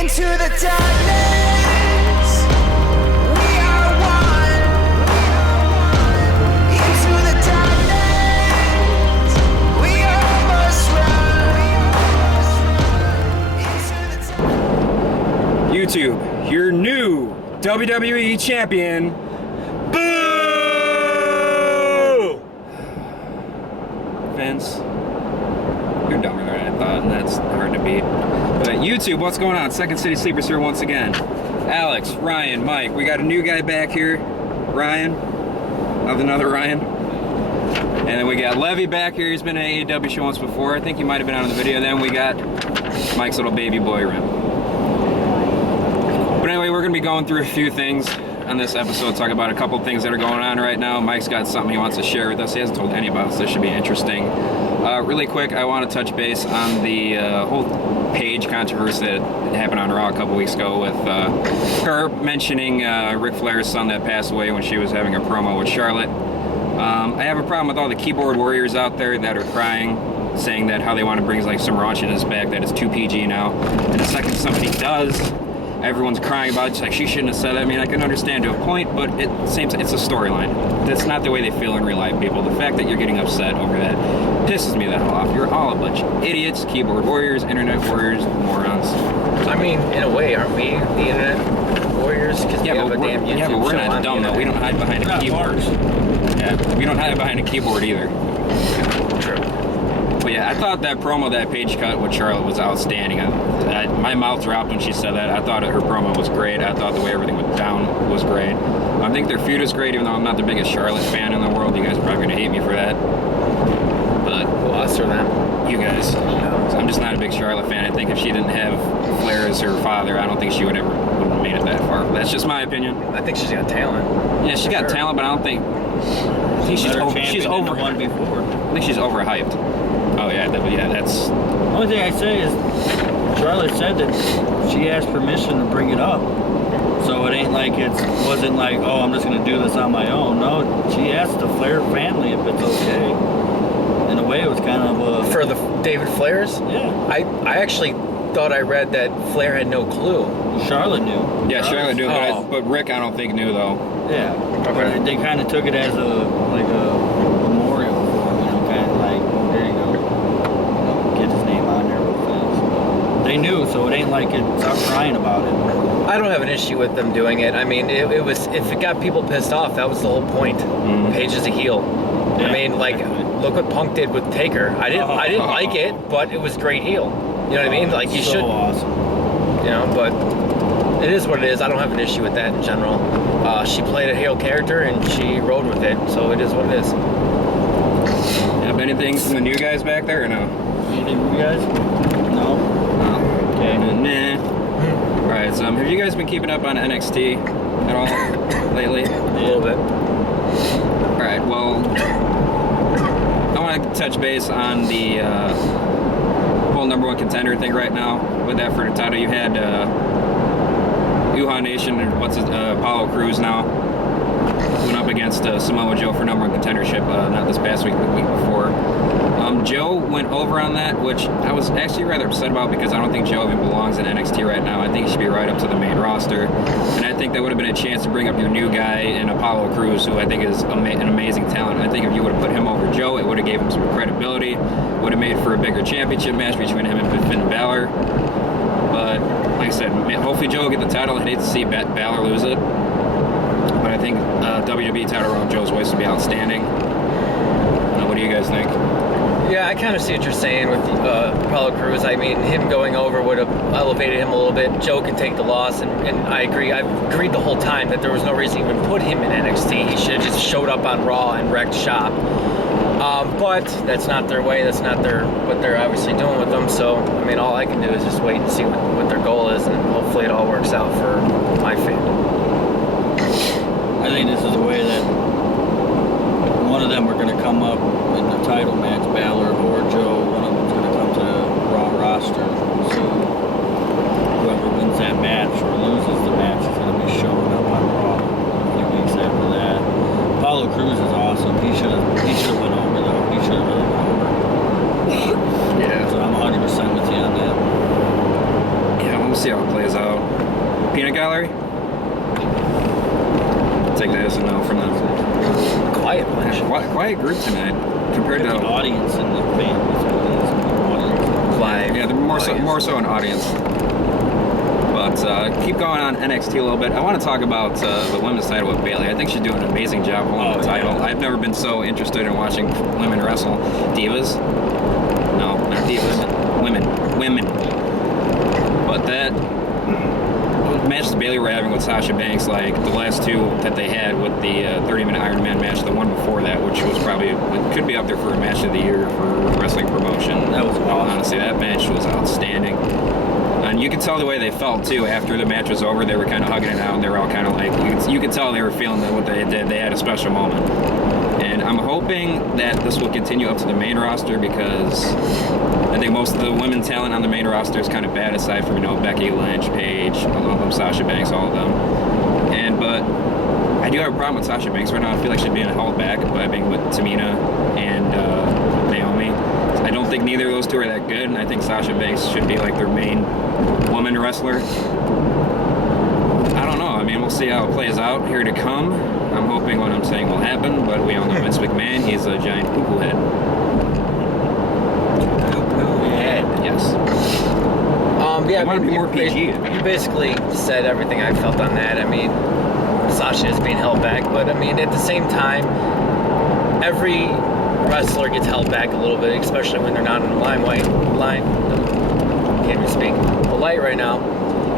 Into the darkness, we are one. Into the darkness, we almost run. YouTube, your new WWE champion. Boo! Vince, you're dumber than I thought, and that's hard to beat. But YouTube, what's going on? Second City Sleepers here once again. Alex, Ryan, Mike. We got a new guy back here. Ryan. Another Ryan. And then we got Levy back here. He's been at an AEW show once before. I think he might have been out in the video. Then we got Mike's little baby boy, Rim. But anyway, we're going to be going through a few things on this episode, talk about a couple things that are going on right now. Mike's got something he wants to share with us. He hasn't told any about us. This should be interesting. Really quick, I want to touch base on the whole Paige controversy that happened on Raw a couple weeks ago with her mentioning Ric Flair's son that passed away when she was having a promo with Charlotte. I have a problem with all the keyboard warriors out there that are crying, saying that how they want to bring like some raunchiness back, that it's too PG now. And the second somebody does, everyone's crying about it. It's like, she shouldn't have said that. I mean, I can understand to a point, but it's a storyline. That's not the way they feel in real life, people. The fact that you're getting upset over that pisses me the hell off. You're all a bunch of idiots, keyboard warriors, internet warriors, morons. I mean, in a way, aren't we the internet warriors? Because we have a damn YouTube but we're show not dumb, though. We don't hide behind a keyboard. Yeah, we don't hide behind a keyboard either. True. But yeah, I thought that promo that Paige cut with Charlotte was outstanding. My mouth dropped when she said that. I thought her promo was great. I thought the way everything went down was great. I think their feud is great, even though I'm not the biggest Charlotte fan in the world. You guys are probably going to hate me for that. But Well, us or them? you guys. I'm just not a big Charlotte fan. I think if she didn't have Flair as her father, I don't think she would have made it that far. That's just my opinion. I think she's got talent. Yeah, she's got talent, but I think she's over. One before. I think she's overhyped. Oh yeah, that's. Only thing I say is Charlotte said that she asked permission to bring it up. So it ain't like wasn't like, oh, I'm just gonna do this on my own. No, she asked the Flair family if it's okay. In a way, it was kind of For the David Flairs? Yeah. I actually thought I read that Flair had no clue. Charlotte knew. Yeah, Charlotte knew, Oh. but Rick I don't think knew though. Yeah. Okay. They kind of took it as a memorial for him, kind of like, there you go. Get his name on there real fast. They knew, so it ain't like stop crying about it. I don't have an issue with them doing it. I mean, it was, if it got people pissed off, that was the whole point. Paige is a heel. Yeah, I mean, like, exactly. look what Punk did with Taker. I didn't like it, but it was great heel. You know what I mean? Like, you so should, awesome. you know, but it is what it is. I don't have an issue with that in general. She played a heel character and she rode with it, so it is what it is. Have anything from the new guys back there or no? Anything from you guys? No? Okay. Nah. Alright, so have you guys been keeping up on NXT at all lately? A little bit. Alright, well, I want to touch base on the whole number one contender thing right now with that for the title. You had Uhaa Nation, and Apollo Crews now, went up against Samoa Joe for number one contendership, not this past week, but the week before. Joe went over on that, which I was actually rather upset about because I don't think Joe even belongs in NXT right now. I think he should be right up to the main roster. And I think that would have been a chance to bring up your new guy in Apollo Crews, who I think is an amazing talent. I think if you would have put him over Joe, it would have gave him some credibility, would have made for a bigger championship match between him and Finn Balor. But like I said, hopefully Joe will get the title. I hate to see Balor lose it. But I think WWE title around Joe's waist would be outstanding. What do you guys think? Yeah, I kind of see what you're saying with Apollo Crews. I mean, him going over would have elevated him a little bit. Joe can take the loss, and I agree. I've agreed the whole time that there was no reason to even put him in NXT. He should have just showed up on Raw and wrecked shop. But that's not their way. That's not what they're obviously doing with them. So, I mean, all I can do is just wait and see what their goal is, and hopefully it all works out for my fandom. I think this is a way that one of them are going to come up in the title match, Balor or Joe. One of them's going to come to the Raw roster. So whoever wins that match or loses the match is going to be showing up on Raw a few weeks after that. Apollo Crews is awesome. He should have went over though. He should have really went over. Yeah. So I'm 100% with you on that. Yeah, see how it plays out. Peanut gallery? Take that as a no from them. Quiet bunch. Quiet group tonight compared The to audience and the fans. Live. yeah, they're more so an audience. But keep going on NXT a little bit. I want to talk about the women's title with Bayley. I think she's doing an amazing job holding the title. Yeah. I've never been so interested in watching women wrestle. Divas? No, not divas. Women. But that matches Bayley were having with Sasha Banks, like the last two that they had with the 30-minute Iron Man match, the one before that, which was probably, it could be up there for a match of the year for wrestling promotion. That was awesome. Honestly, that match was outstanding. And you could tell the way they felt too. After the match was over, they were kind of hugging it out, and they were all kind of like, you could tell they were feeling that what they did. They had a special moment. And I'm hoping that this will continue up to the main roster, because I think most of the women talent on the main roster is kind of bad, aside from, Becky Lynch, Paige, all of them, Sasha Banks, all of them. But I do have a problem with Sasha Banks right now. I feel like she's being held back by being with Tamina and Naomi. I don't think neither of those two are that good, and I think Sasha Banks should be like their main woman wrestler. I don't know. I mean, we'll see how it plays out here to come. I'm hoping what I'm saying will happen, but we all know Vince McMahon, he's a giant poo-poo head. Yes. Yeah, I want to be more you PG. You basically said everything I felt on that. I mean, Sasha is being held back, but I mean, at the same time, every wrestler gets held back a little bit, especially when they're not in the can't even speak. The light right now,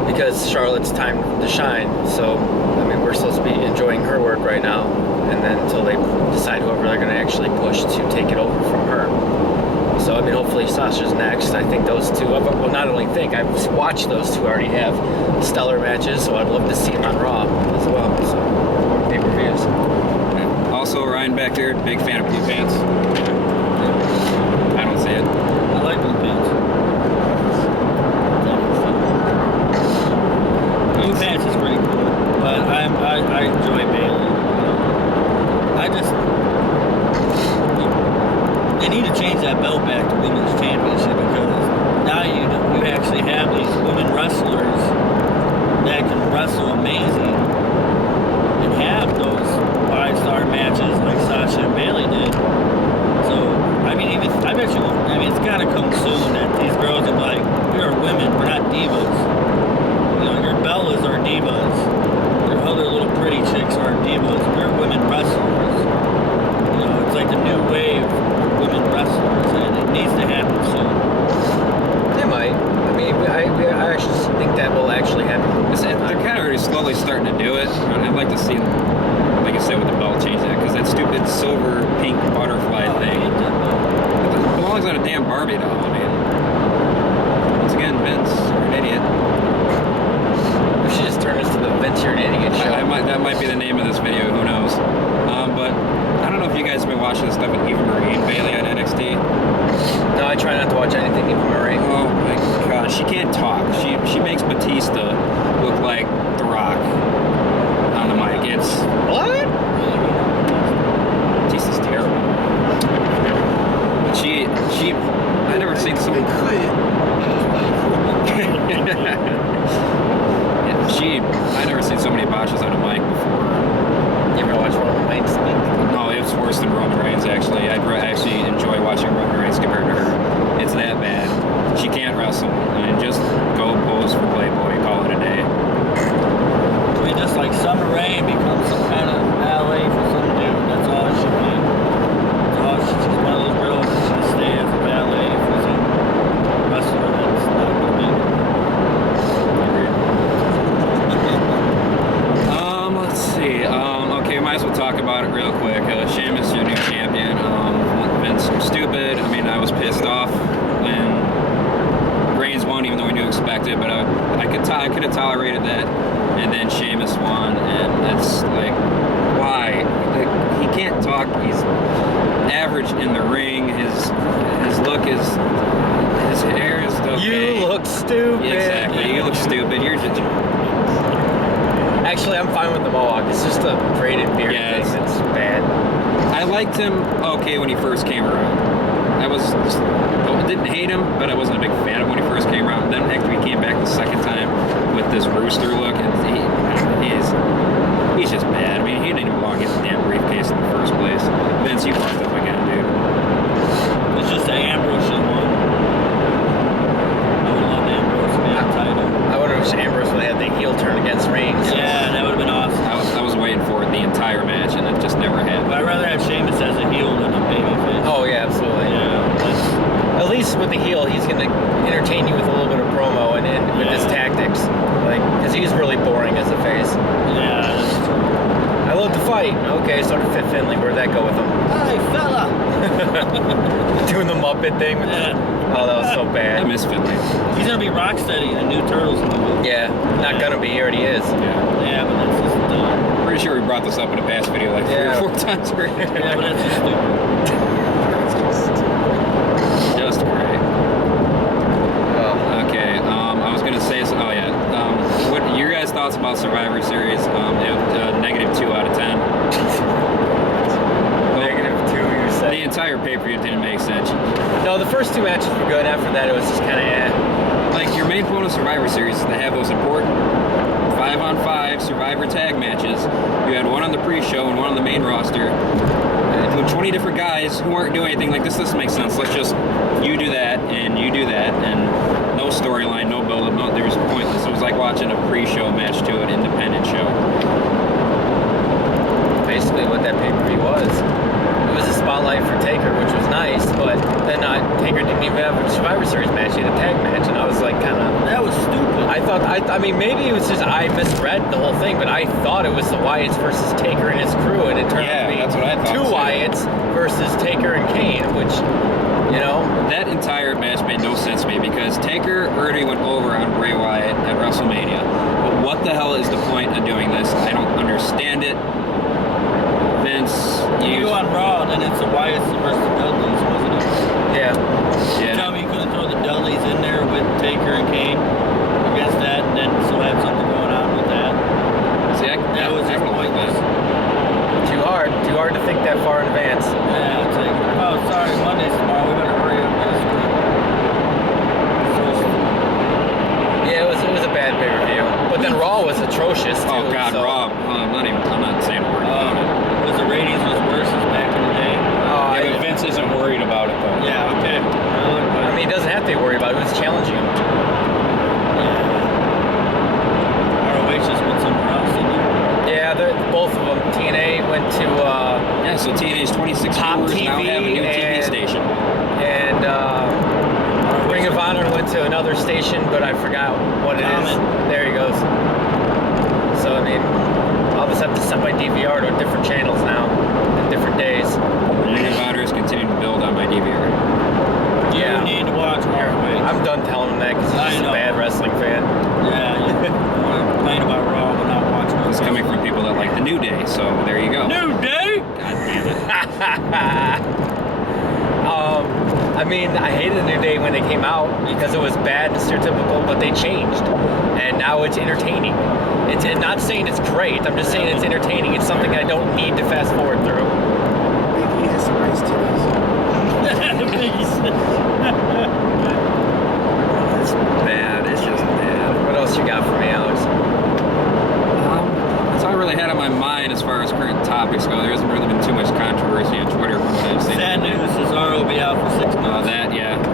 because Charlotte's time to shine. So, I mean, we're supposed to be enjoying her work right now, and then until they decide whoever they're going to actually push to take it over from her. So, I mean, hopefully Sasha's next. I think those two, well, not only think, I've watched those two already have stellar matches, so I'd love to see them on Raw as well. So, more pay-per-views. Also, Ryan back there, big fan of blue pants. I don't see it. I like blue pants. Blue pants is pretty cool, but I enjoy Bayley. They need to change that belt back to women's championship, because now you actually have these women wrestlers that can wrestle amazing and have those 5-star matches like Sasha and Bayley did. So, I mean, it's got to come soon that these girls are like, we are women, we're not divas. Your Bellas are divas. Your other little pretty chicks are divas. We're women wrestlers. It's like the new wave of women wrestlers, and it needs to happen soon. They might. I mean, I actually think that will actually happen. They're kind of already slowly starting to do it. I'd like to see them, like you said, with the belt, change that, because that stupid silver pink butterfly thing, it belongs on a damn Barbie doll. I mean, once again, Vince, you're an idiot. We should just turn this to the Vince You're an Idiot show. That might be the name of this video. Who knows? But I don't know if you guys have been watching this stuff with Eva Marie and Bayley on NXT. No, I try not to watch anything Eva Marie. Oh my god, she can't talk. She makes Batista look like The Rock on the mic. It's What? Batista's terrible. But she I never seen someone I never seen so many botches on a mic before. You ever watch Roman Reigns speak? No, it's worse than Roman Reigns, actually. I actually enjoy watching Roman Reigns compared to her. It's that bad. She can't wrestle. I mean, just go pose for Playboy, call it a day. I mean, just like Summer Rae becomes some kind of ballet for some dude. That's all it should be. She's one of those girls that should stay as a ballet for some wrestler that's not going to be. Let's see. Okay, might as well talk about it real quick. Sheamus, your new champion. Vince, you're stupid. I mean, I was pissed off when Reigns won, even though we knew expected, but I could have tolerated that. And then Sheamus won, and it's like, why? Like, he can't talk. He's average in the ring. His look is, his hair is okay. You look stupid. Yeah, exactly. You look stupid. You're just. Actually, I'm fine with the mohawk. It's just a braided beard Yeah, thing that's bad. I liked him okay when he first came around. I didn't hate him, but I wasn't a big fan of him when he first came around. Then after he came back the second time, push through look, and he's just bad. I mean, he didn't even want to get the damn briefcase in the first place. Vince, you fucked up again, dude. It's just that Ambrose should have won. I would love Ambrose to be on the title. I wonder if Ambrose would have the heel turn against Reigns. Yeah, that would have been awesome. I was waiting for it the entire match, and it just never happened. But I'd rather have Sheamus as a heel than a babyface. Oh yeah, absolutely. Yeah, At least with the heel, he's gonna entertain you with a little bit of promo and with his tactics, like because he's really boring as a face. yeah, that's true. I love to fight. Okay, so did Fit Finlay. Where'd that go with him? Hey, fella! Doing the Muppet thing. Oh, that was so I bad. miss Finlay. He's gonna be Rocksteady in the new Turtles movie. Yeah, not gonna be. He already is. Yeah. Yeah, but that's just dumb. Pretty sure we brought this up in a past video like 3 Yeah. or 4 times already. Yeah, but that's just stupid. Just great. Oh. Okay, I was gonna say, what are your guys' thoughts about Survivor Series? -2 out of 10. -2, you The say? entire pay-per-view didn't make sense. No, the first 2 matches were good. After that, it was just kind of Like, your main point of Survivor Series is to have those important 5-on-5 Survivor tag matches. You had one on the pre-show and one on the main roster. With 20 different guys who aren't doing anything. Like, this doesn't make sense. Let's just, you do that, and you do that, and no storyline, no build-up, no, there was pointless. It was like watching a pre-show match to an independent show. basically what that pay-per-view was. It was a spotlight for Taker, which was nice, but then Taker didn't even have a Survivor Series match. He had a tag match, and I was like, kind of... That was stupid. I mean, maybe it was just I misread the whole thing, but I thought it was the Wyatts versus Taker and his crew, and it turned out to be that's what I thought 2 too. Wyatts versus Taker and Kane, which, you know... That entire match made no sense to me because Taker already went over on Bray Wyatt at WrestleMania. But what the hell is the point of doing this? I don't understand it. Vince, You go on Raw, then it's the Wyatts versus the Dudleys, wasn't it? Yeah. Yeah. Tell me you couldn't throw the Dudleys in there with Taker and Kane against that, and then still have something going on with that. See, That was I just don't like that. Too hard to think that far in advance. Yeah, it's like, oh, sorry, Monday's tomorrow. We better hurry up. Yeah, it was a bad pay-per-view. But then Raw was atrocious, too. Oh God, so- Rob. I'm not saying a word about it. Was the ratings was worse as back in the day? Oh, Yeah, but Vince isn't worried about it though. Yeah, okay. I mean, he doesn't have to be worried about it. It was challenging him. ROH just went somewhere else, didn't it? Yeah, both of them. TNA went to Yeah, so TNA's 26 Pop viewers now TV have a new TV and- station. and Ring of Honor went to another station, but I forgot what it is. Common. There he goes. So I mean, I'll just have to set my DVR to different channels now, at different days. Ring of Honor is continuing to build on my DVR. Yeah. You need to watch ROH. I'm done telling him that because he's I just a know. bad wrestling fan. Yeah, you want to complain about Raw but not watch It's ROH. coming from people that like the New Day, so there you go. New Day? God damn it. I mean, I hated the New Day when they came out because it was bad and stereotypical, but they changed, and now it's entertaining. It's I'm not saying it's great. I'm just saying it's entertaining. It's something I don't need to fast forward through. Maybe he has some nice titties. It's bad. It's just bad. What else you got for me, Alex? That's all I really had on my mind as far as current topics go. There hasn't really been too much controversy on Twitter from what I've seen. Sad news, Cesaro will be out for 6 months. I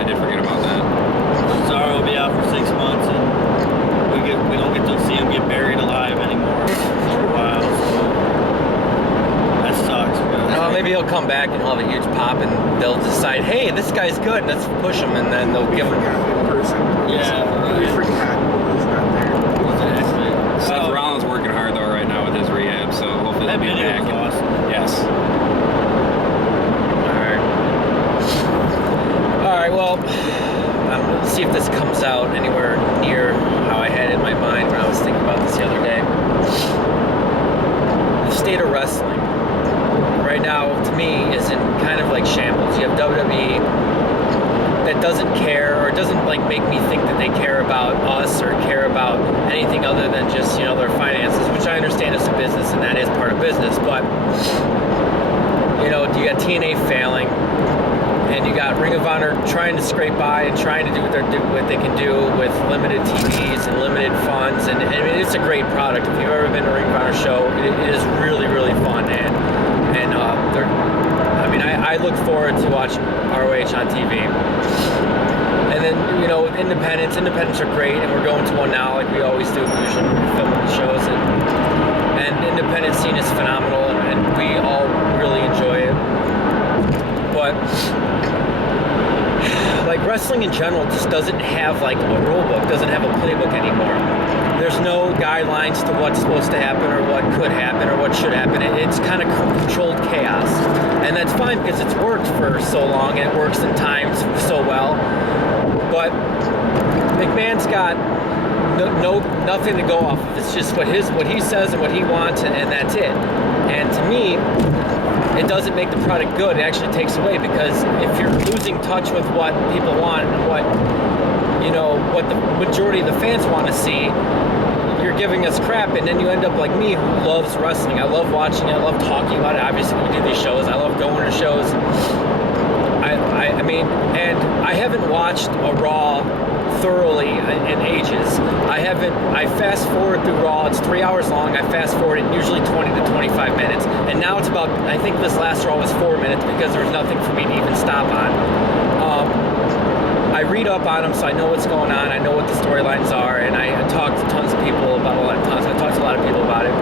did forget about that. Cesaro will be out for 6 months, and we don't get to see him get buried alive anymore for a while. So that sucks. Man. Maybe he'll come back and he'll have a huge pop, and they'll decide, hey, this guy's good. Let's push him, and then they'll give him. In person. Yeah, We right. forgot he's not there. Exactly. Seth Oh, Rollins working hard though right now with his rehab, so hopefully that he'll be video back. was awesome. Yes. All right. Well, let's see if this comes out anywhere near how I had it in my mind when I was thinking about this the other day. The state of wrestling right now, to me, is in kind of like shambles. You have WWE that doesn't care, or doesn't like make me think that they care about us or care about anything other than just their finances, which I understand is a business and that is part of business. But you got TNA failing. and you got Ring of Honor trying to scrape by and trying to do what they can do with limited TVs and limited funds, and I mean it's a great product. If you've ever been to a Ring of Honor show, it is really really fun, and I mean I look forward to watching ROH on TV. And then, you know, with independents are great, and we're going to one now like we always do. We usually film the shows, and independent scene is phenomenal, and we all really enjoy it. But like wrestling in general just doesn't have like a rule book, doesn't have a playbook anymore. There's no guidelines to what's supposed to happen or what could happen or what should happen. It's kind of controlled chaos, and that's fine because it's worked for so long and it works in times so well. But McMahon's got nothing to go off of. It's just what he says and what he wants, and that's it. And to me, it doesn't make the product good. It actually takes away, because if you're losing touch with what people want and what the majority of the fans want to see, you're giving us crap, and then you end up like me, who loves wrestling. I love watching it. I love talking about it. Obviously, we do these shows. I love going to shows. I mean, and I haven't watched a Raw thoroughly in ages. I fast forward through Raw. It's 3 hours long. I fast forward it usually 20 to 25 minutes. And now it's about, I think this last Raw was 4 minutes because there was nothing for me to even stop on. I read up on them, so I know what's going on. I know what the storylines are, and I talk to tons of people about I talk to a lot of people about it.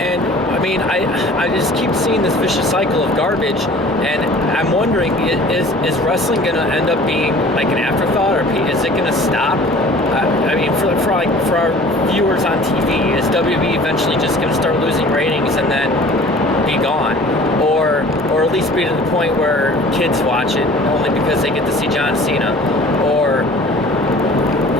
And I mean, I just keep seeing this vicious cycle of garbage, and I'm wondering, is wrestling going to end up being like an afterthought, or is it going to stop? I mean, for our viewers on TV, is WWE eventually just going to start losing ratings and then be gone, or at least be to the point where kids watch it only because they get to see John Cena, or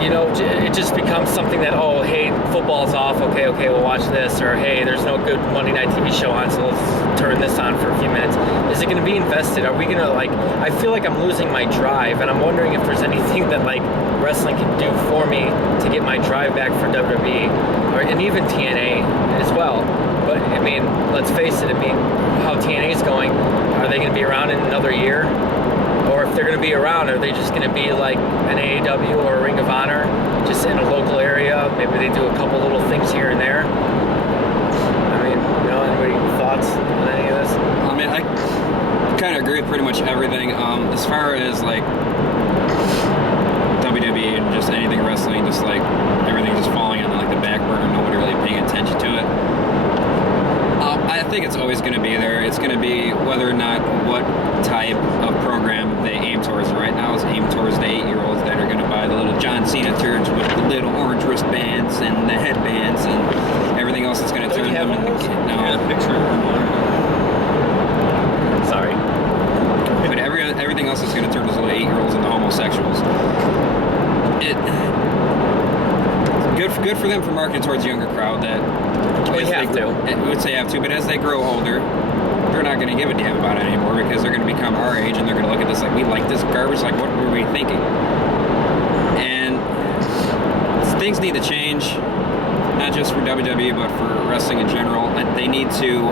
it just becomes something that, oh, hey, football's off, okay, we'll watch this, or hey, there's no good Monday night TV show on, so let's turn this on for a few minutes. Is it going to be invested? Are we going to, I feel like I'm losing my drive, and I'm wondering if there's anything that, wrestling can do for me to get my drive back for WWE, and even TNA as well. But, I mean, let's face it, how TNA's going, are they going to be around in another year? Or if they're going to be around, are they just going to be like an AEW or a Ring of Honor, just in a local area? Maybe they do a couple little things here and there. I mean, anybody thoughts on any of this? I mean, I kind of agree with pretty much everything. As far as WWE and just anything wrestling, just everything just falling on the back burner, nobody really paying attention to it. I think it's always going to be there. It's going to be whether or not what type of program they aim towards. Right now it's aimed towards the 8-year-olds that are going to buy the little John Cena turns with the little orange wristbands and the headbands and everything else that's going to turn them into I got a picture of them. Sorry. But everything else is going to turn those little 8-year-olds into homosexuals. Good for them for marketing towards a younger crowd that We would say have to, but as they grow older, they're not going to give a damn about it anymore, because they're going to become our age and they're going to look at this we like this garbage, what were we thinking? And things need to change, not just for WWE, but for wrestling in general. They need to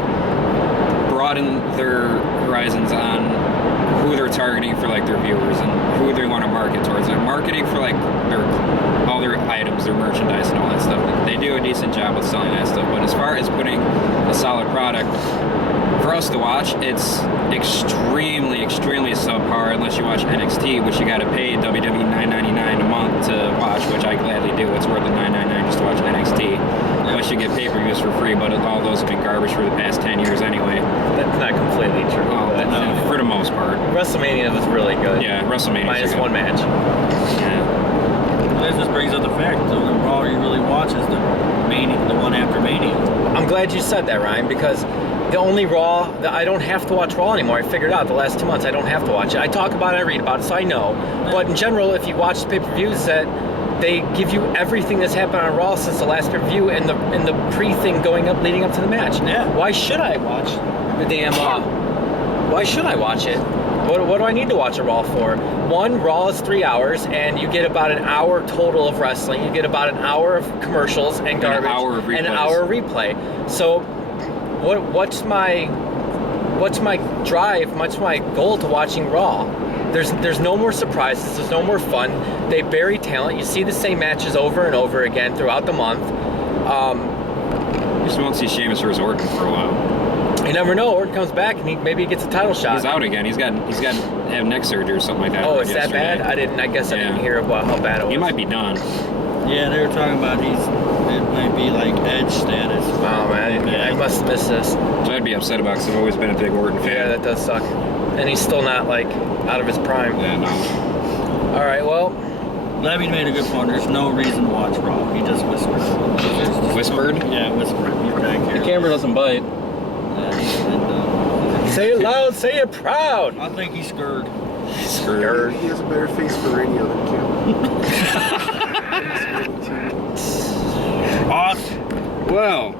broaden their horizons on who they're targeting for their viewers and who they want to market towards. They're marketing for all their items, their merchandise and all that stuff. They do a decent job with selling that stuff, but as far as putting a solid product for us to watch, it's extremely subpar unless you watch NXT, which you got to pay WWE $9.99 a month to watch, which I gladly do. It's worth the $9.99 just to watch NXT. Unless you get pay-per-views for free, but all those have been garbage for the past 10 years anyway. That's not completely true. For the most part. WrestleMania was really good. Yeah, WrestleMania. Minus one match. Yeah. That just brings up the fact the only Raw you really watch is the one after Mania. I'm glad you said that, Ryan, because the only Raw, I don't have to watch Raw anymore. I figured out the last 2 months I don't have to watch it. I talk about it, I read about it, so I know. But in general, if you watch the pay-per-views, that they give you everything that's happened on Raw since the last pay-per-view and the pre-thing leading up to the match. Yeah. Why should I watch the damn why should I watch it? What do I need to watch a Raw for? One, Raw is 3 hours, and you get about an hour total of wrestling. You get about an hour of commercials and garbage, an hour of replays. and an hour of replay. So, what's my what's my drive, what's my goal to watching Raw? There's no more surprises. There's no more fun. They bury talent. You see the same matches over and over again throughout the month. You just won't see Sheamus versus Orton for a while. You never know. Orton comes back and maybe he gets a title shot. He's out again. He's got to have neck surgery or something like that. Oh, it's that yesterday. bad? I guess I didn't hear about how bad it was. He might be done. Yeah, they were talking about it might be like Edge status. Oh man, I must have missed this. So I'd be upset about because I've always been a big Orton fan. Yeah, that does suck. And he's still not like out of his prime. Yeah, no. All right, well. Levy made a good point. There's no reason to watch Raw. He just whispered. Whispered? Yeah, whispered. You're back here. The camera doesn't bite. Say it loud, say it proud. I think he's scared. Screwed. He has a better face for radio than Kim. Awesome. Well,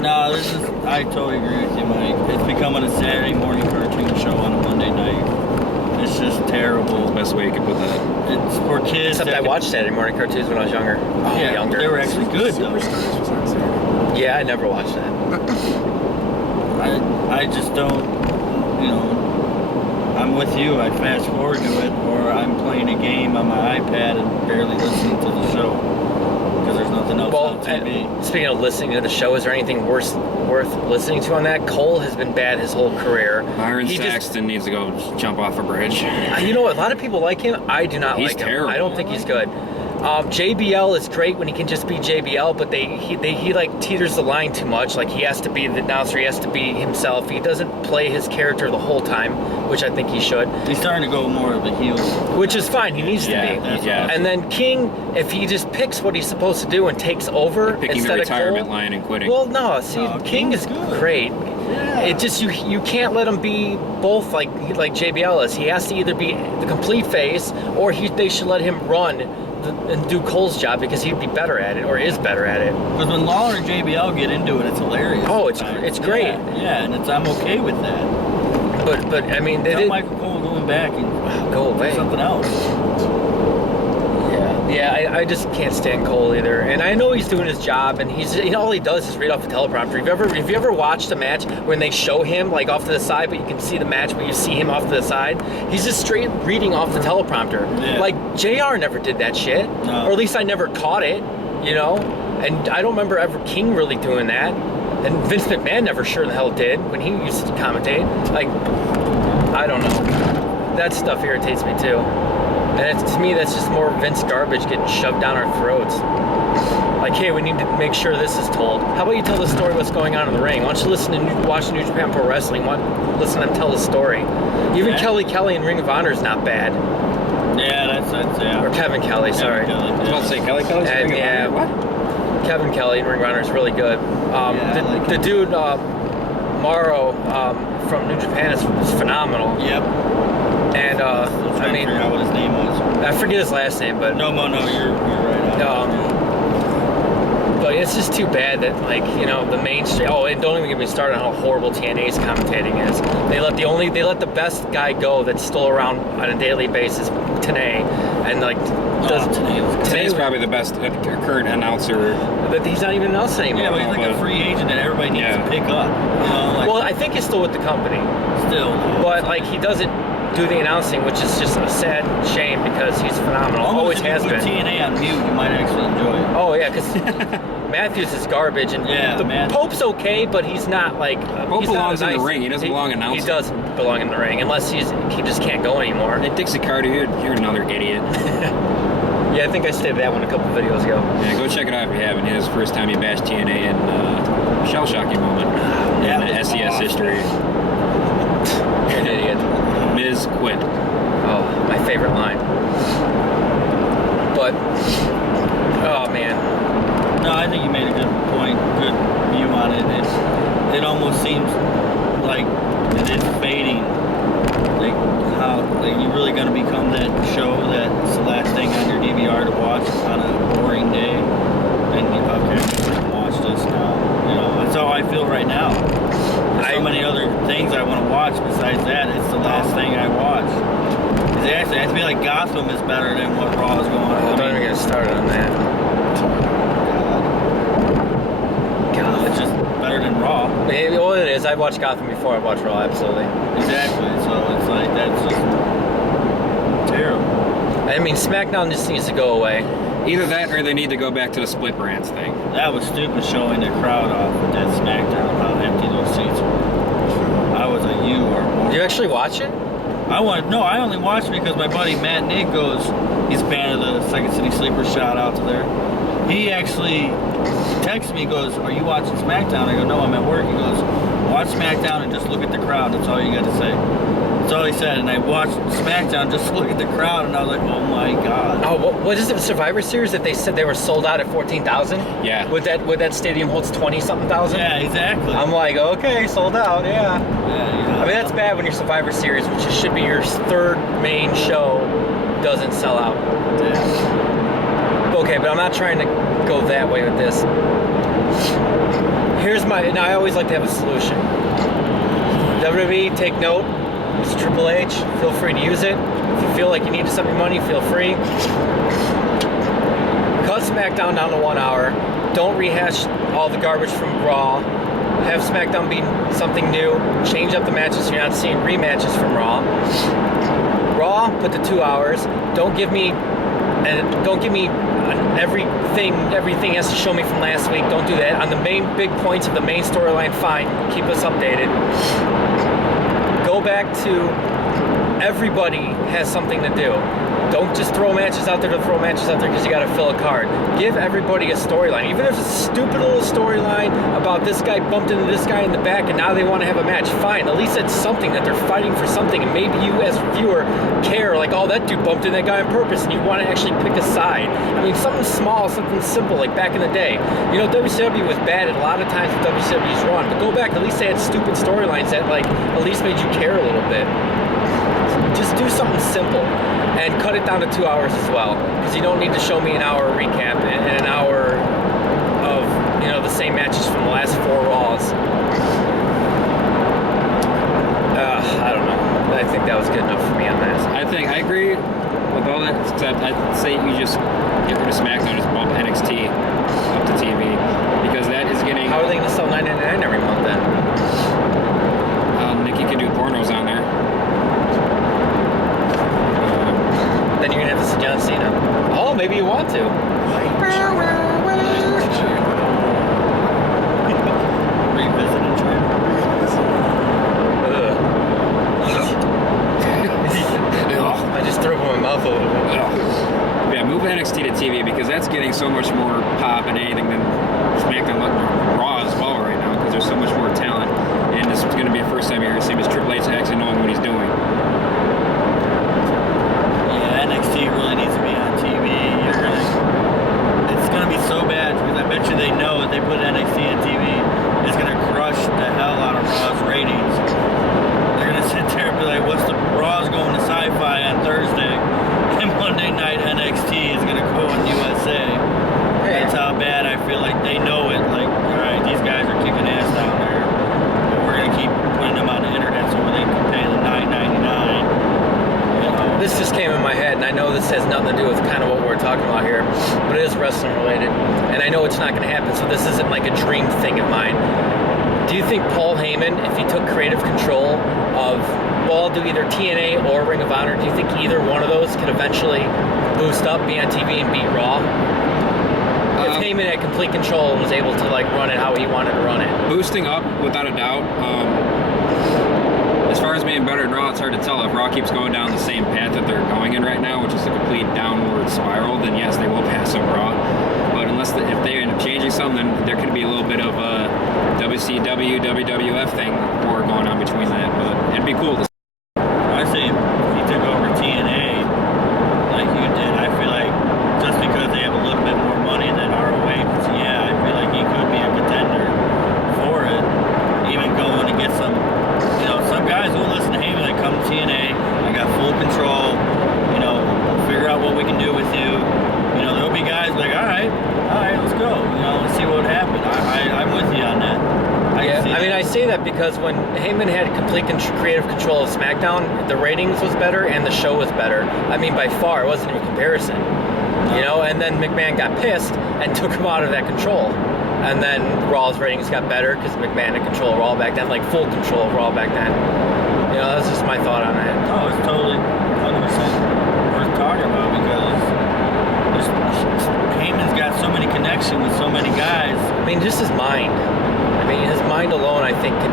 No, I totally agree with you, Mike. It's becoming a Saturday morning cartoon show on a Monday night. It's just terrible. best way you could put that. It's for kids. Except I watched Saturday morning cartoons when I was younger. Yeah, younger. they were actually good though. Superstars was on Saturday. Yeah, I never watched that. I just don't, I'm with you. I fast forward to it, or I'm playing a game on my iPad and barely listening to the show because there's nothing else on TV. and speaking of listening to the show, is there anything worth listening to on that? Cole has been bad his whole career. Byron He just- Saxton needs to go jump off a bridge. You know what? A lot of people like him. I do not He's like him. terrible. I don't think he's good. JBL is great when he can just be JBL, but he like teeters the line too much. Like he has to be the announcer, he has to be himself. He doesn't play his character the whole time, which I think he should. He's starting to go more of the heel. Which is fine. He needs Yeah, to be. that's yeah. awesome. And then King, if he just picks what he's supposed to do and takes over Picking the instead of retirement Cole, line and quitting. well, no. See, No, King King's is good. great. Yeah. It just you can't let him be both like JBL is. He has to either be the complete face or they should let him run and do Cole's job because he'd be better at it or is better at it. Because when Lawler and JBL get into it, it's hilarious. Oh, it's great. Yeah, and I'm okay with that. But I mean, they Tell did Michael Cole going back and go do away. something else. Yeah, I just can't stand Cole either. And I know he's doing his job, and all he does is read off the teleprompter. Have you ever watched a match when they show him like off to the side, but you can see the match, but you see him off to the side? He's just straight reading off the teleprompter. Yeah. Like JR never did that shit, No. or at least I never caught it, And I don't remember ever King really doing that. And Vince McMahon never sure the hell did when he used to commentate. Like, I don't know. That stuff irritates me too. And to me, that's just more Vince garbage getting shoved down our throats. Like, hey, we need to make sure this is told. How about you tell the story what's going on in the ring? Why don't you watch New Japan Pro Wrestling? Listen to them tell the story. Even Yeah. Kelly in Ring of Honor is not bad. Yeah, that's yeah. Or Kevin Kelly, sorry. Kevin Kelly, I was about to say Kelly's And, Ring of yeah. Honor? What? Kevin Kelly in Ring of Honor is really good. I like The dude, Morrow from New Japan is phenomenal. Yep. And, I'm trying to figure out what his name was. I forget his last name, but... No, you're right. But it's just too bad that, the mainstream. Oh, and don't even get me started on how horrible TNA's commentating is. They let the best guy go that's still around on a daily basis, Tenay, and Today Today's probably the best current announcer. But he's not even announcing anymore. Yeah, but he's like a but- free agent that everybody needs Yeah. to pick up. Well, I think he's still with the company, still. but he doesn't do the announcing, which is just a sad shame because he's phenomenal. Always if you has put been. TNA on mute, you might actually enjoy it. Oh yeah, because Matthews is garbage, and Yeah, Matthews. Pope's okay, but he's not like Pope he's not belongs in the nice- ring. He doesn't belong announcing. He doesn't belong in the ring unless he just can't go anymore. Hey, Dixie Carter, you're another idiot. Yeah, I think I stated that one a couple videos ago. Yeah, go check it out if you haven't. His first time he bashed TNA in shell shocking moment Yeah, in it was SES awesome. history. You're an idiot. Miz quit. Oh, my favorite line. But oh man, No, I think you made a good point, good view on it. It almost seems like it's fading. You really gonna become that show that's the last thing on your DVR to watch on a boring day, and okay, I can watch this now. That's how I feel right now. There's so many other things I want to watch besides that. It's the last thing I watch. It has to be like Gotham is better than what Raw is going on. don't even get started on I watched Gotham before I watched Raw, absolutely. Exactly. So it's like that's just terrible. I mean, SmackDown just needs to go away. Either that or they need to go back to the split brands thing. That was stupid showing the crowd off with that SmackDown, how empty those seats were. I was like, you are more. You actually watch it? I only watched because my buddy Matt Nick goes, he's a fan of the Second City Sleepers, shout out to there. He actually texts me, goes, are you watching SmackDown? I go, no, I'm at work. He goes, watch SmackDown and just look at the crowd. That's all you got to say. That's all he said. And I watched SmackDown just to look at the crowd, and I was like, oh my God. Oh, what is it, Survivor Series that they said they were sold out at 14,000? Yeah. With that stadium holds 20-something thousand? Yeah, exactly. I'm like, okay, sold out, yeah. yeah. I mean, that's bad when your Survivor Series, which should be your third main show, doesn't sell out. Yeah. Okay, but I'm not trying to go that way with this. Now I always like to have a solution. WWE, take note. It's Triple H. Feel free to use it. If you feel like you need to spend your money, feel free. Cut SmackDown down to 1 hour. Don't rehash all the garbage from Raw. Have SmackDown be something new. Change up the matches so you're not seeing rematches from Raw. Raw, put to 2 hours. Don't give me everything has to show me from last week. Don't do that. On the main big points of the main storyline, fine. Keep us updated. Go back to everybody has something to do. Don't just throw matches out there to throw matches out there because you got to fill a card. Give everybody a storyline. Even if it's a stupid little storyline about this guy bumped into this guy in the back and now they want to have a match, fine. At least it's something that they're fighting for something, and maybe you as a viewer care, like, oh, that dude bumped into that guy on purpose, and you want to actually pick a side. I mean, something small, something simple, like back in the day. You know, WCW was bad at a lot of times with WCW's run, but go back, at least they had stupid storylines that, like, at least made you care a little bit. Just do something simple. And cut it down to 2 hours as well, because you don't need to show me an hour recap and an hour of, you know, the same matches from the last 4 Raws. I don't know. I think that was good enough for me on that. I agree with all that, except I'd say you just get rid of SmackDown and just bump NXT up to TV, because that is getting... How are they going to sell $9.99 every month then? Nikki can do pornos on there. Then you're going to have to see John Cena. Oh, maybe you want to. Revisiting China. I just threw up in my mouth a little bit. Yeah, move NXT to TV, because that's getting so much more pop and anything than SmackDown Raw as well right now, because there's so much more talent. And this is going to be the first time you're going to see Triple H actually knowing what he's doing. Yeah, NXT really needs to be on TV. It's gonna be so bad, because I bet you they know if they put NXT on TV, it's gonna crush the hell out of Raw's ratings. They're gonna sit there and be like, what's the Raw's going to Sci-Fi on Thursday, and Monday night NXT is gonna go on USA. That's how bad I feel like they know it. Like, all right, these guys are kicking ass down there, but we're gonna keep putting them on the internet so they can pay the $9.99. This just came in my head, and I know this has nothing to do with kind of what we're talking about here, but it is wrestling related, and I know it's not going to happen, so this isn't like a dream thing of mine. Do you think Paul Heyman, if he took creative control of, well, I'll do either TNA or Ring of Honor, do you think either one of those could eventually boost up, be on TV, and beat Raw? If Heyman had complete control and was able to, like, run it how he wanted to run it. Boosting up, without a doubt. As far as being better than Raw, it's hard to tell. If Raw keeps going down the same path that they're going in right now, which is a complete downward spiral, then yes, they will pass up Raw. But if they end up changing something, then there could be a little bit of a WCW, WWF thing war going on between that. But it'd be cool to see. I say he took over TNA like you did. I feel like just because they have a little bit more money than ROH, yeah, I feel like he could be a contender for it. Even going to get some, you know, some guys who listen to Heyman, like, come to TNA, I got full control, you know, figure out what we can do with you. You know, there'll be guys like, all right, let's go. You know, let's see what happens. I'm with you on that. I say that because when Heyman had complete creative control of SmackDown, the ratings was better and the show was better. I mean, by far, it wasn't even a comparison. You know, and then McMahon got pissed and took him out of that control. And then Raw's ratings got better because McMahon had control of Raw back then, like full control of Raw back then. You know, that's just my thought on it. No, it's totally 100% worth talking about because Heyman's got so many connections with so many guys. I mean, just his mind. I mean, his mind alone, I think, could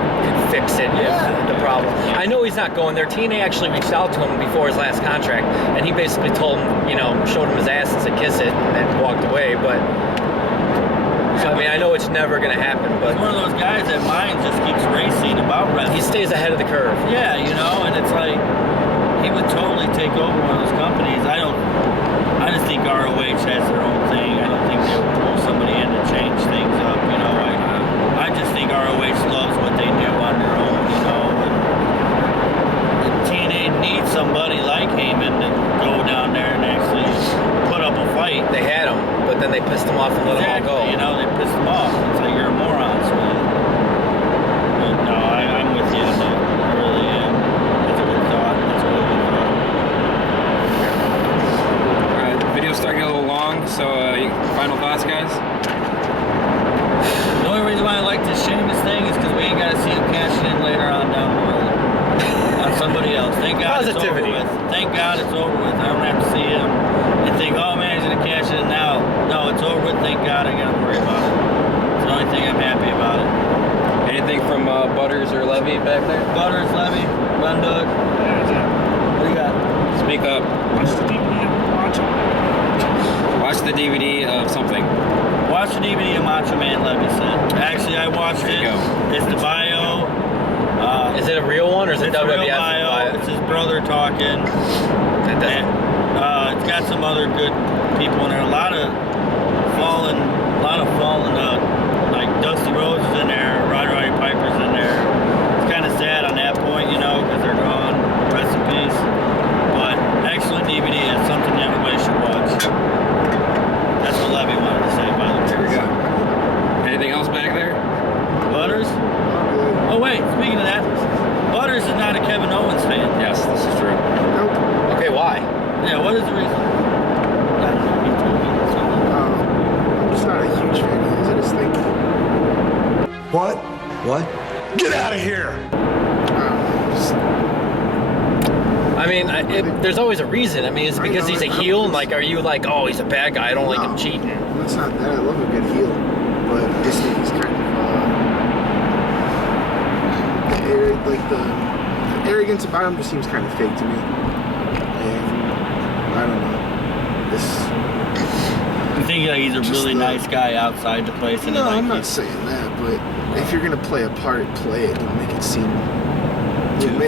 fix it. The problem. I know he's not going there. TNA actually reached out to him before his last contract, and he basically told him, you know, showed him his ass and said, kiss it, and then walked away. But, so, I mean, I know it's never going to happen, but... He's one of those guys that mind just keeps racing about wrestling. He stays ahead of the curve. Yeah, you know, and it's like, he would totally take over one of those companies. I just think ROH has their own thing. I don't think they would pull somebody in to change things up, you know. I just think ROH loves what they do on their own, you know. But TNA needs somebody like Heyman to go down there and actually put up a fight. They had him, but then they pissed him off and let him all go. You know, they pissed him off. It's like, you're a moron, so. But no, I'm with you. I really am. That's a good thought. That's a really good thought. Alright, the video's starting to get a little long, so final thoughts, guys? The only reason why I like this Sheamus thing is because we ain't got to see him cash in later on down the road on somebody else. Thank God Positivity. it's over with. Thank God it's over with. I don't have to see him and think, oh man, he's gonna cash in now. No, it's over with. Thank God I gotta worry about it. It's the only thing I'm happy about it. Anything from Butters or Levy back there? Butters, Levy, Run Doug. What do you got? Speak up. Watch the DVD and watch it. Watch the DVD of something. Watch the DVD of Macho Man, Levy said. Actually, I watched There it. you go. It's the bio. Is it a real one or is it It's a real WWF? bio. It's his brother talking. It doesn't. It's got some other good people in there. A lot of fallen like Dusty Rhodes is in there, Roddy Piper's in there. It's kind of sad on that point, you know, because they're gone. Rest in peace. But excellent DVD. It's something everybody should watch. That's what Levy wanted to say, by the way. There we go. Anything else back there? Butters? Oh wait, speaking of that, Butters is not a Kevin Owens fan. Yes, this is true. Nope. Okay, why? Yeah, what is the reason? I don't know. He told me something. I'm just not a huge fan of his. I just think, What? What? Get out of here! just, I mean, there's always a reason. I mean, it's because he's a heel, and like, are you like, oh, he's a bad guy, I don't like him cheating? It's not that. I love a good heel, but I just think he's kind of the arrogance about him just seems kind of fake to me. And I don't know. You think like he's a Just really the- nice guy outside the place, and No, then, like, I'm not he's- saying that, but if you're gonna play a part, play it. Don't make it seem.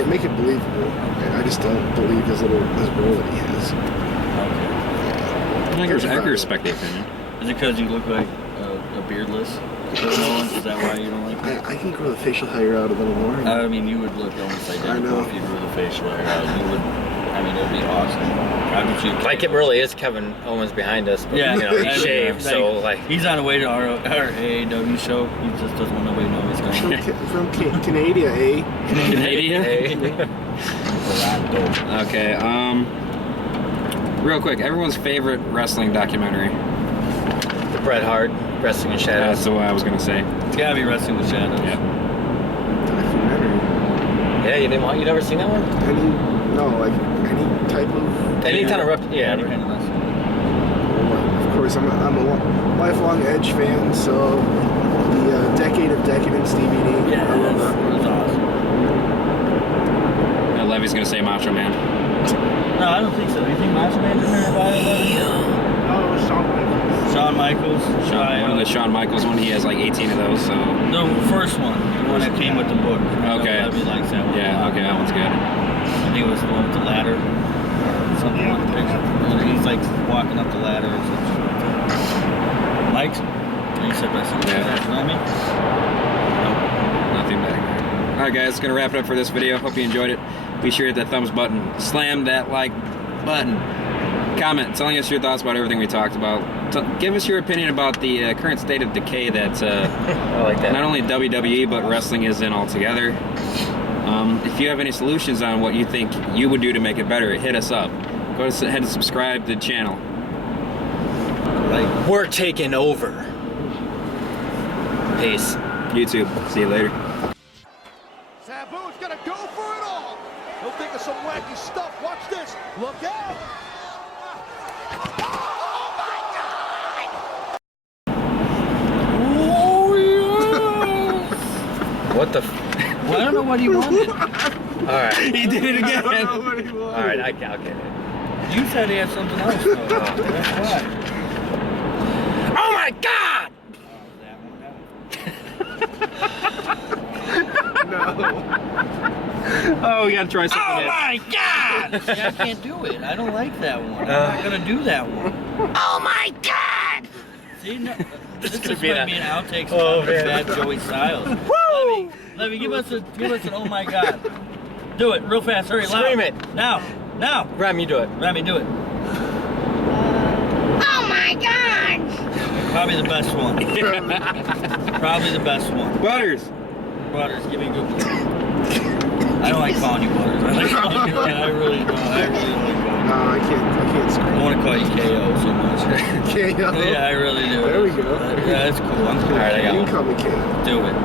Make it believable. And I just don't believe his role that he has. Okay. I can respect the opinion. Is it because you look like a beardless Kevin Owens? Is that why you don't like him? I can grow the facial hair out a little more. I mean, you would look almost I identical know. if you grew the facial hair out. You would. I mean, it would be awesome. How could you? Like, it really is Kevin Owens behind us, but, Yeah, you know, and, he's shaved, so, like, he's on the way to our AAW show. He just doesn't want nobody to know he's coming. From Canada, eh? Canadian? hey. Okay, real quick, everyone's favorite wrestling documentary. The Bret Hart, Wrestling in Shadows. That's what I was gonna say. It's gotta be Wrestling with Shadows. Yeah. Documentary. Yeah, you never seen that one? Any type of. Any kind of Any kind of wrestling. Of course, I'm a lifelong Edge fan, so the Decade of Decadence DVD. Yeah, I love that. that's awesome. Levy's gonna say Macho Man. No, I don't think so. Do you think Macho Man's in there about it? Oh, Shawn Michaels. One of the Shawn Michaels one, he has like 18 of those, so. The first one, the one that came with the book. Okay. Levy likes that one. Yeah, okay, that one's good. I think it was the one with the ladder. Something with the picture. He's like walking up the ladder or something. Mike's? You said wrestling. Yeah. You know what I mean? Nothing back there. Alright guys, gonna wrap it up for this video. Hope you enjoyed it. Be sure to hit that thumbs button. Slam that like button. Comment telling us your thoughts about everything we talked about. Give us your opinion about the current state of decay that I like that. not only WWE but wrestling is in altogether. If you have any solutions on what you think you would do to make it better, hit us up. Go ahead and subscribe to the channel. We're taking over. Peace. YouTube. See you later. Sabu's gonna go for it all. He'll think of some wacky stuff. Watch this. Look out. What the? Well, I don't know what he wanted. All right. He did it again. All right. I'll get it. You said he had something else. Though. That's why. Oh my God! Oh, we gotta try something Oh else. my God! See, I can't do it. I don't like that one. I'm not gonna do that one. Oh my God! See, no, this gonna is be might that- be an outtake Oh, of man. bad Joey Styles. Let me give us an oh my God. Do it real fast. Hurry, loud. Scream it. Now. Ram, you do it. Rami, do it. Oh my God! Probably the best one. Probably the best one. Butters. Butters, give me a good one. I don't like calling you Butters. I like calling you. I really don't. I really don't like calling you. No, I can't I scream. want to call you KO so much. KO. Yeah, I really do. There we go. Yeah, that's cool. I'm cool. All right, I got You one. can call me KO. Do it.